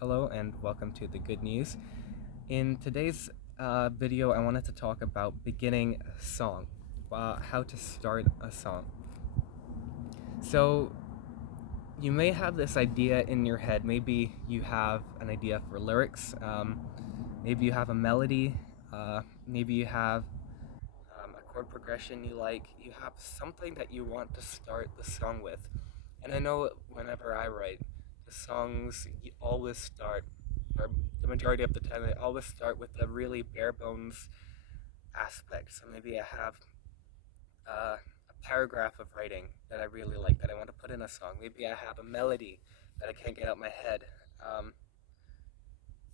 Hello and welcome to the good news. In today's video, I wanted to talk about beginning a song, how to start a song. So, you may have this idea in your head. Maybe you have an idea for lyrics, maybe you have a melody, maybe you have a chord progression you like. You have something that you want to start the song with. And I know whenever I write, the songs always start, or the majority of the time, they always start with a really bare bones aspect. So maybe I have a paragraph of writing that I really like that I want to put in a song. Maybe I have a melody that I can't get out my head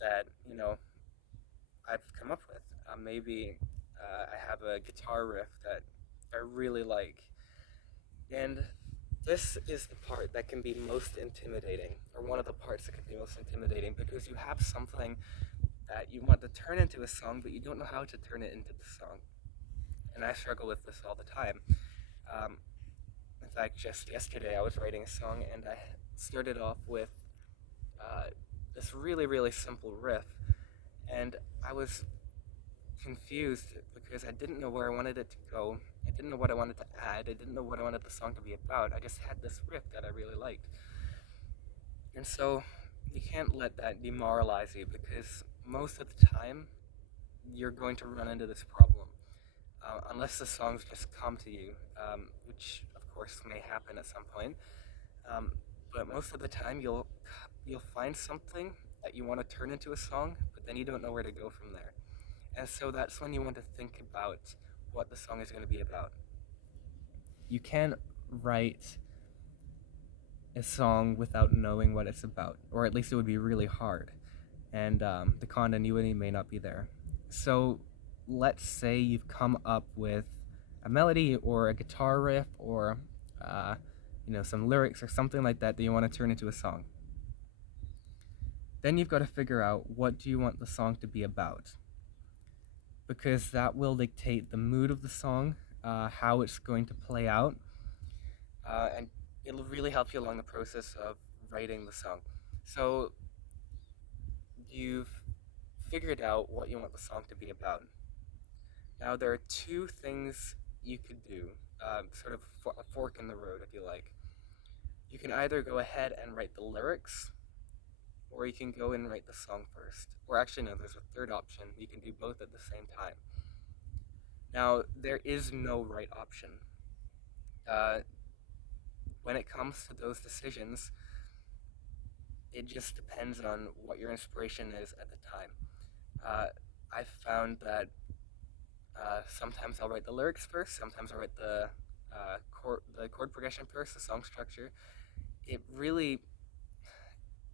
that I've come up with. Maybe I have a guitar riff that I really like, and this is the part that can be most intimidating, or one of the parts that can be most intimidating, because you have something that you want to turn into a song, but you don't know how to turn it into the song. And I struggle with this all the time. Um, in fact, just yesterday I was writing a song, and I started off with uh, this really, really simple riff, and I was confused because I didn't know where I wanted it to go. I didn't know what I wanted to add. I didn't know what I wanted the song to be about. I just had this riff that I really liked. And so you can't let that demoralize you, because most of the time you're going to run into this problem. Unless the songs just come to you, which of course may happen at some point. Um, but most of the time you'll find something that you want to turn into a song, but then you don't know where to go from there. And so that's when you want to think about what the song is going to be about. You can't write a song without knowing what it's about, or at least it would be really hard, and the continuity may not be there. So let's say you've come up with a melody or a guitar riff or some lyrics or something like that you want to turn into a song. Then you've got to figure out, what do you want the song to be about, because that will dictate the mood of the song, how it's going to play out, and it'll really help you along the process of writing the song. So you've figured out what you want the song to be about. Now there are two things you could do, sort of a fork in the road, if you like. You can either go ahead and write the lyrics, or you can go and write the song first. Or actually, no, there's a third option. You can do both at the same time. Now, there is no right option. Uh, when it comes to those decisions, it just depends on what your inspiration is at the time. I've found that sometimes I'll write the lyrics first, sometimes I'll write the chord progression first, the song structure. It really,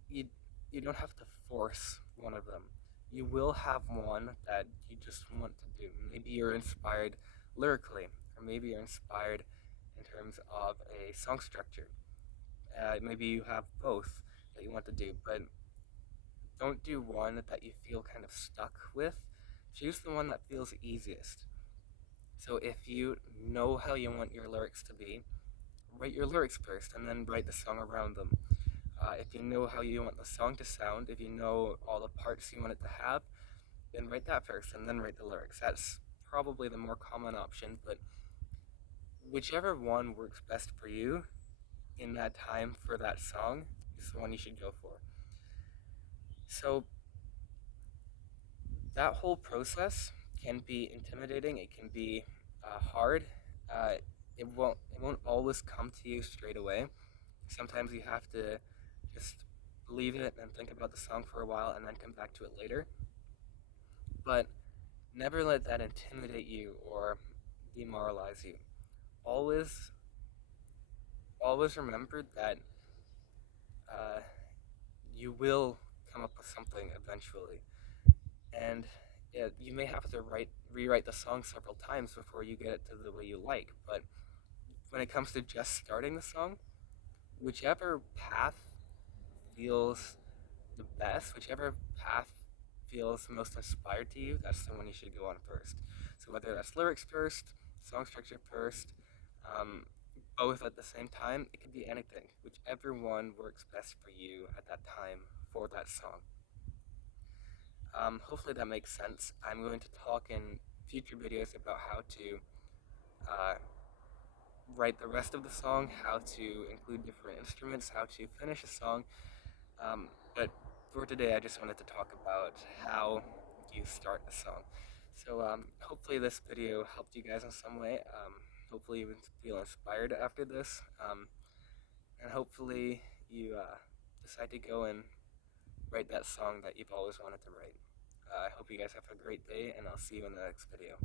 you, you don't have to force one of them. You will have one that you just want to do. Maybe you're inspired lyrically, or maybe you're inspired in terms of a song structure. Maybe you have both that you want to do, but don't do one that you feel kind of stuck with. Choose the one that feels easiest. So if you know how you want your lyrics to be, write your lyrics first and then write the song around them. If you know how you want the song to sound, if you know all the parts you want it to have, then write that first and then write the lyrics. That's probably the more common option, but whichever one works best for you in that time for that song is the one you should go for. So that whole process can be intimidating. It can be hard. Uh, it won't always come to you straight away. Sometimes you have to just leave it and think about the song for a while and then come back to it later. But never let that intimidate you or demoralize you. Always, always remember that uh, you will come up with something eventually, and you may have to rewrite the song several times before you get it to the way you like. But when it comes to just starting the song, whichever path feels the best, whichever path feels most inspired to you, that's the one you should go on first. So whether that's lyrics first, song structure first, um, both at the same time. It could be anything, whichever one works best for you at that time for that song. Hopefully that makes sense. I'm going to talk in future videos about how to uh, write the rest of the song, how to include different instruments, how to finish a song. But for today, I just wanted to talk about how you start a song. So hopefully this video helped you guys in some way. Hopefully you feel inspired after this. And hopefully you decide to go and write that song that you've always wanted to write. I hope you guys have a great day, and I'll see you in the next video.